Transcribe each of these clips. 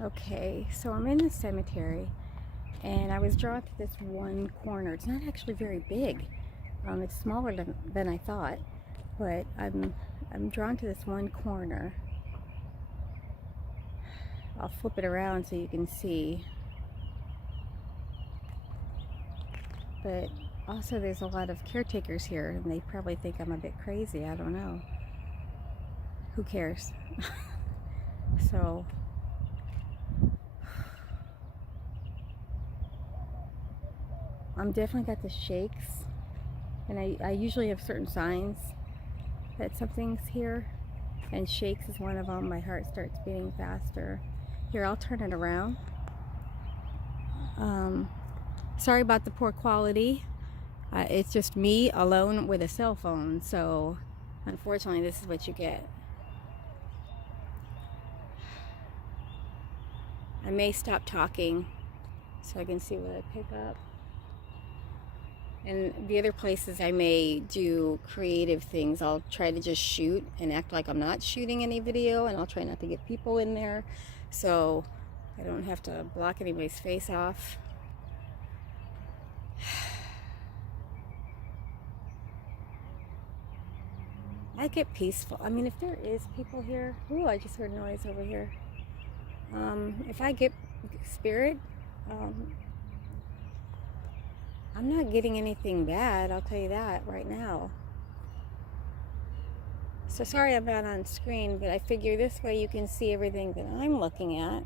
Okay, so I'm in the cemetery and I was drawn to this one corner. It's not actually very big. It's smaller than I thought, but I'm drawn to this one corner. I'll flip it around so you can see. But also there's a lot of caretakers here and they probably think I'm a bit crazy. I don't know. Who cares? So I'm definitely got the shakes, and I usually have certain signs that something's here, and shakes is one of them. My heart starts beating faster. Here, I'll turn it around. Sorry about the poor quality. It's just me alone with a cell phone, so unfortunately this is what you get. I may stop talking so I can see what I pick up. And the other places I may do creative things. I'll try to just shoot and act like I'm not shooting any video, and I'll try not to get people in there so I don't have to block anybody's face off. I get peaceful. I mean, if there is people here, ooh, I just heard noise over here. If I get spirit, I'm not getting anything bad, I'll tell you that right now. So sorry I'm not on screen, but I figure this way you can see everything that I'm looking at.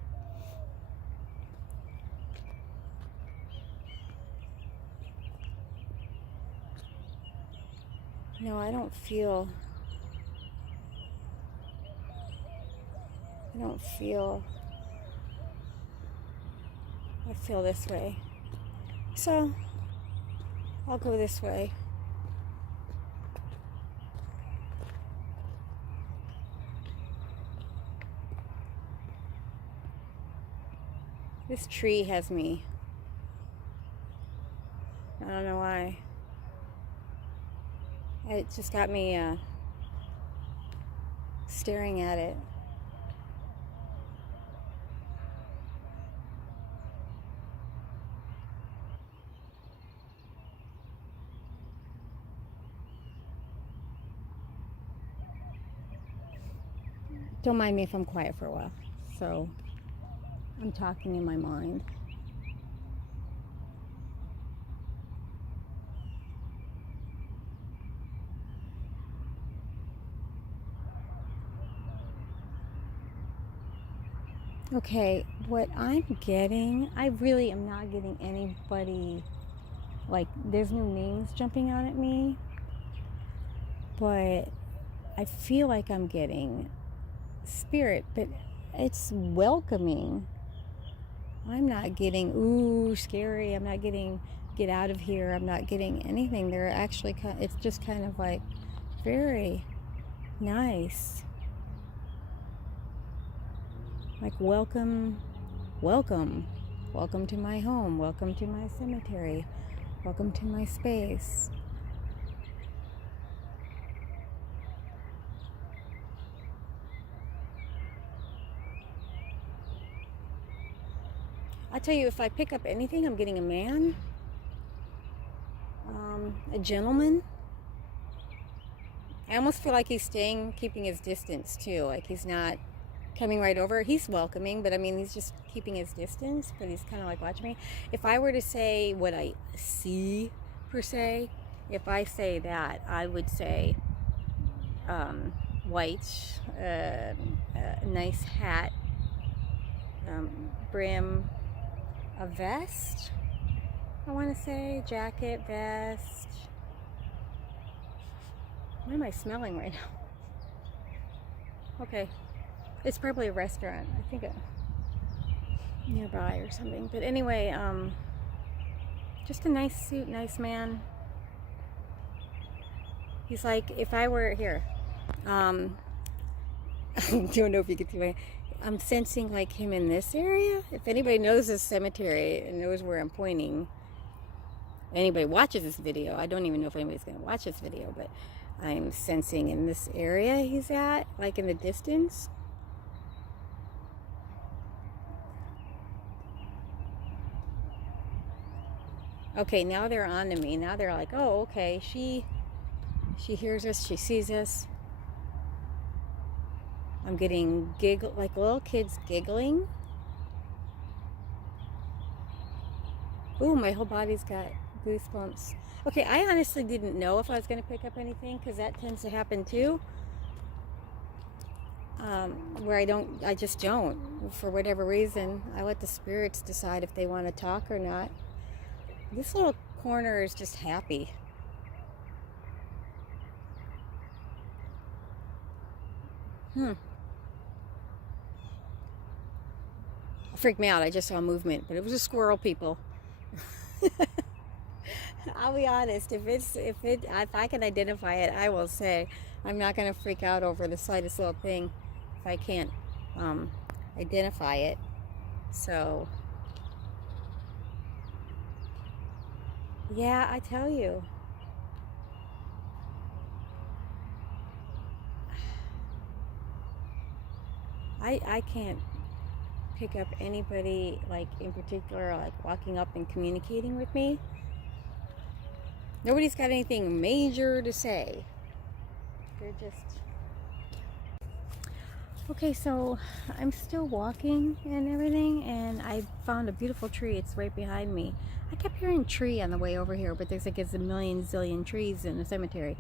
No, I feel I feel this way. So I'll go this way. This tree has me. I don't know why. It just got me staring at it. Don't mind me if I'm quiet for a while. So I'm talking in my mind. Okay, what I'm getting, I really am not getting anybody, like, there's no names jumping out at me, but I feel like I'm getting spirit, but it's welcoming. I'm not getting, ooh, scary. I'm not getting, get out of here. I'm not getting anything. They're actually, it's just kind of like very nice. Like, welcome, welcome. Welcome to my home. Welcome to my cemetery. Welcome to my space. I tell you, if I pick up anything, I'm getting a man, a gentleman. I almost feel like he's keeping his distance too. Like he's not coming right over. He's welcoming, but I mean, he's just keeping his distance, but he's kind of like watching me. If I were to say what I see, per se, if I say that, I would say white, nice hat, brim, a vest, I want to say, jacket, vest. What am I smelling right now? Okay, it's probably a restaurant, I think nearby or something, but anyway, just a nice suit, nice man. He's like, if I were here, I don't know if you can see my, I'm sensing like him in this area. If anybody knows this cemetery and knows where I'm pointing, anybody watches this video, I don't even know if anybody's going to watch this video, but I'm sensing in this area he's at, like in the distance. Okay, now they're on to me. Now they're like, oh, okay, she hears us, she sees us. I'm getting giggle like little kids giggling. Ooh, my whole body's got goosebumps. Okay, I honestly didn't know if I was going to pick up anything because that tends to happen too. Where I just don't. For whatever reason, I let the spirits decide if they want to talk or not. This little corner is just happy. It freaked me out. I just saw movement, but it was a squirrel, people. I'll be honest. If I can identify it, I will say I'm not going to freak out over the slightest little thing if I can't identify it. So, yeah, I tell you. I can't pick up anybody like in particular like walking up and communicating with me. Nobody's got anything major to say. They're just okay. So I'm still walking and everything, and I found a beautiful tree. It's right behind me. I kept hearing tree on the way over here, but there's like a million zillion trees in the cemetery.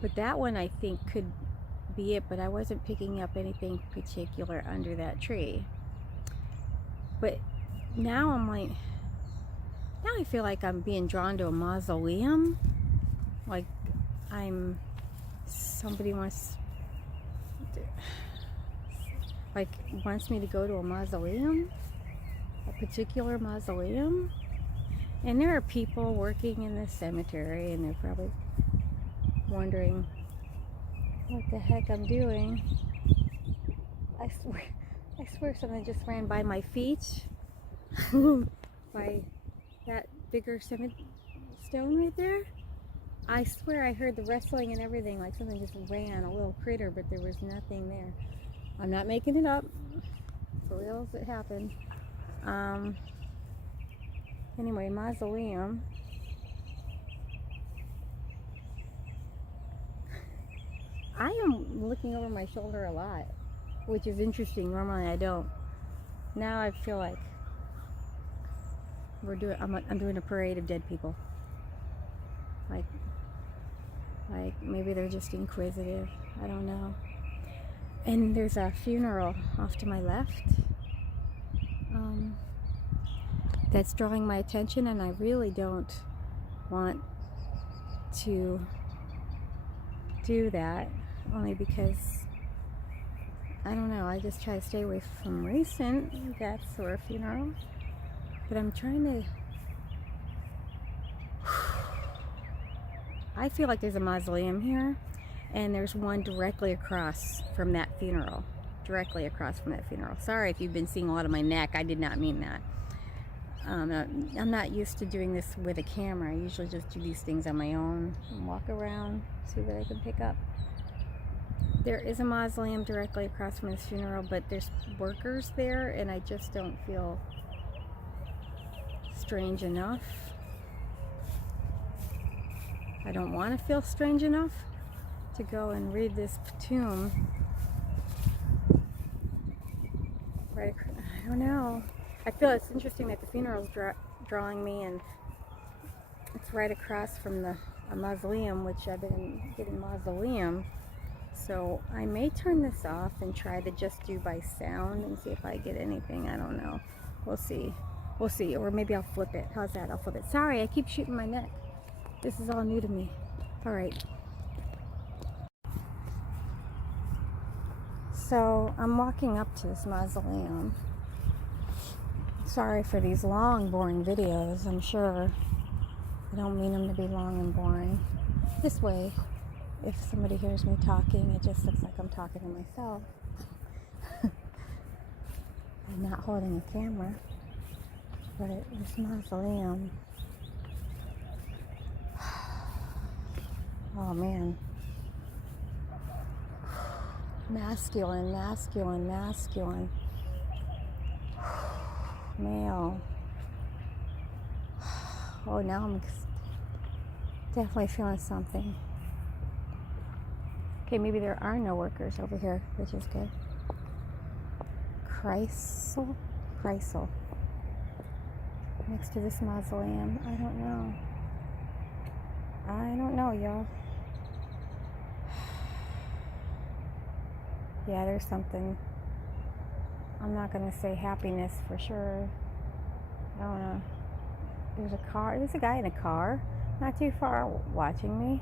But that one I think could be it, but I wasn't picking up anything particular under that tree. But now I'm like, now I feel like I'm being drawn to a mausoleum. Like somebody wants me to go to a mausoleum, a particular mausoleum. And there are people working in this cemetery, and they're probably wondering what the heck I'm doing. I swear something just ran by my feet. By that bigger stone right there. I swear I heard the wrestling and everything, like something just ran, a little critter, but there was nothing there. I'm not making it up. For real, it happened. Anyway, mausoleum. I am looking over my shoulder a lot, which is interesting. Normally I don't. Now I feel like I'm doing a parade of dead people. Like maybe they're just inquisitive. I don't know. And there's a funeral off to my left. That's drawing my attention, and I really don't want to do that, only because I don't know, I just try to stay away from recent deaths or funerals. But I'm trying to I feel like there's a mausoleum here, and there's one directly across from that funeral. Directly across from that funeral. Sorry if you've been seeing a lot of my neck. I did not mean that. I'm not used to doing this with a camera. I usually just do these things on my own and walk around, see what I can pick up. There is a mausoleum directly across from this funeral, but there's workers there, and I just don't feel strange enough. I don't want to feel strange enough to go and read this tomb. Right, I don't know. I feel it's interesting that the funeral's drawing me, and it's right across from a mausoleum, which I've been getting mausoleum. So I may turn this off and try to just do by sound and see if I get anything. I don't know. We'll see. We'll see. Or maybe I'll flip it. How's that? I'll flip it. Sorry, I keep shooting my neck. This is all new to me. All right. So I'm walking up to this mausoleum. Sorry for these long, boring videos. I'm sure I don't mean them to be long and boring. This way, if somebody hears me talking, it just looks like I'm talking to myself. I'm not holding a camera, but this mausoleum. Oh man. Masculine, masculine, masculine. Male. Oh, now I'm definitely feeling something. Okay, maybe there are no workers over here, which is good. Chrysal? Chrysal. Next to this mausoleum. I don't know. I don't know, y'all. Yeah, there's something. I'm not going to say happiness for sure. I don't know. There's a car. There's a guy in a car not too far watching me.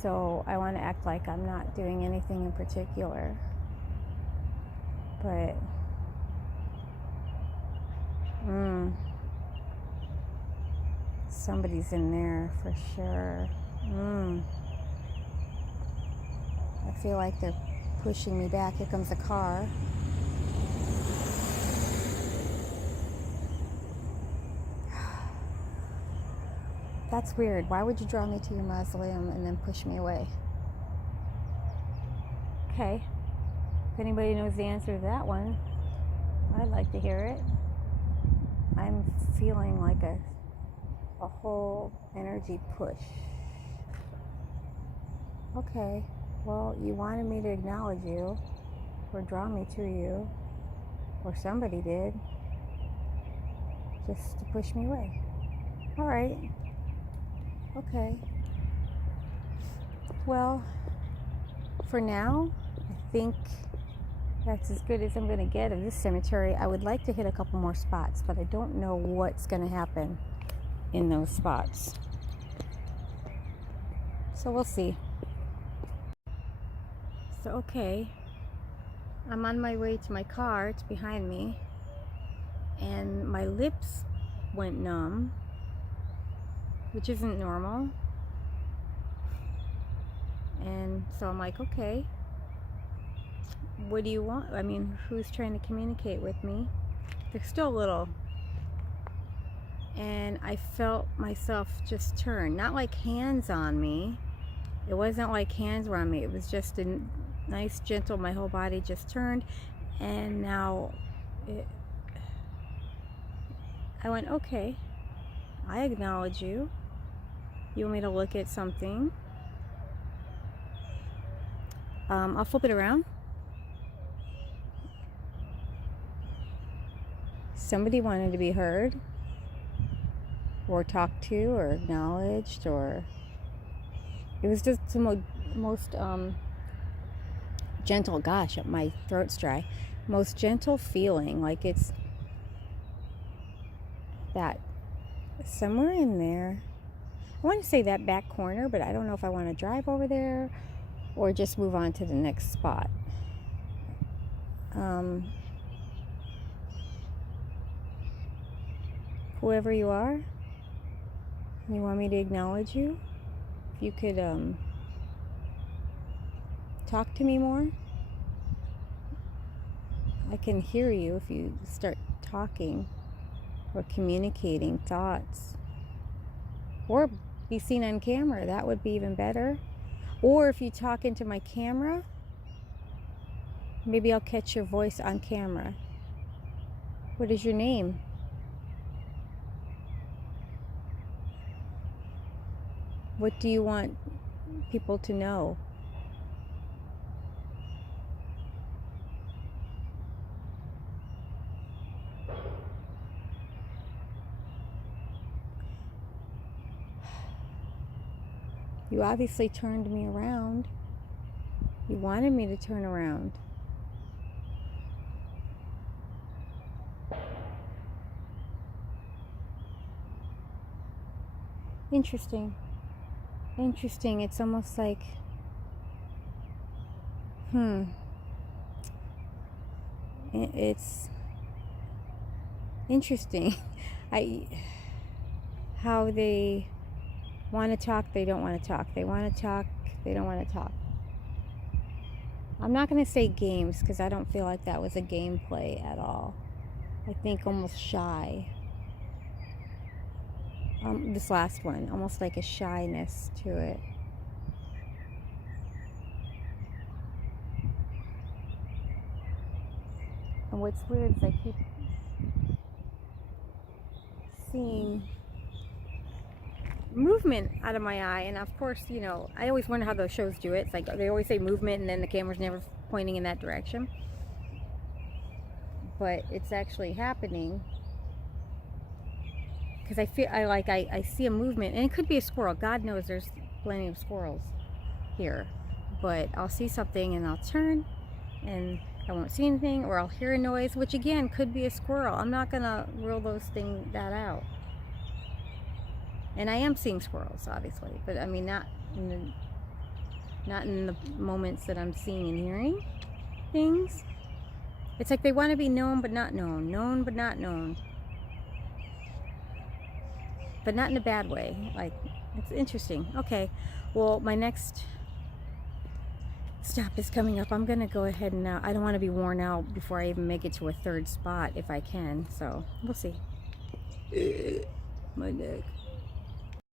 So I want to act like I'm not doing anything in particular. But, somebody's in there for sure. I feel like they're pushing me back. Here comes a car. That's weird. Why would you draw me to your mausoleum and then push me away? Okay. If anybody knows the answer to that one, I'd like to hear it. I'm feeling like a whole energy push. Okay. Well, you wanted me to acknowledge you or draw me to you, or somebody did, just to push me away. All right. Okay. Well, for now, I think that's as good as I'm going to get of this cemetery. I would like to hit a couple more spots, but I don't know what's going to happen in those spots. So we'll see. So, okay. I'm on my way to my car. It's behind me. And my lips went numb, which isn't normal. And so I'm like, okay, what do you want? I mean, who's trying to communicate with me? They're still little. And I felt myself just turn. Not like hands on me. It wasn't like hands were on me. It was just a nice, gentle, my whole body just turned. And now I went, okay, I acknowledge you. You want me to look at something? I'll flip it around. Somebody wanted to be heard or talked to or acknowledged, or it was just the most gentle, gosh, my throat's dry, most gentle feeling, like it's that somewhere in there. I want to say that back corner, but I don't know if I want to drive over there or just move on to the next spot. Whoever you are, you want me to acknowledge you? If you could talk to me more. I can hear you if you start talking or communicating thoughts. Or be seen on camera, that would be even better. Or if you talk into my camera, maybe I'll catch your voice on camera. What is your name? What do you want people to know? You obviously turned me around. You wanted me to turn around. Interesting. Interesting. It's almost like, it's interesting. How they want to talk, they don't want to talk. They want to talk, they don't want to talk. I'm not going to say games, because I don't feel like that was a gameplay at all. I think almost shy. This last one, almost like a shyness to it. And what's weird is I keep seeing movement out of my eye, and of course, you know, I always wonder how those shows do it. It's like they always say movement and then the camera's never pointing in that direction, but it's actually happening because I feel I see a movement, and it could be a squirrel. God knows there's plenty of squirrels here, but I'll see something and I'll turn and I won't see anything, or I'll hear a noise, which again could be a squirrel. I'm not gonna rule that out. And I am seeing squirrels, obviously, but I mean not in the moments that I'm seeing and hearing things. It's like they want to be known but not known, known but not known, but not in a bad way. Like, it's interesting. Okay, well, my next stop is coming up. I'm gonna go ahead and I don't want to be worn out before I even make it to a third spot if I can, so we'll see. My neck.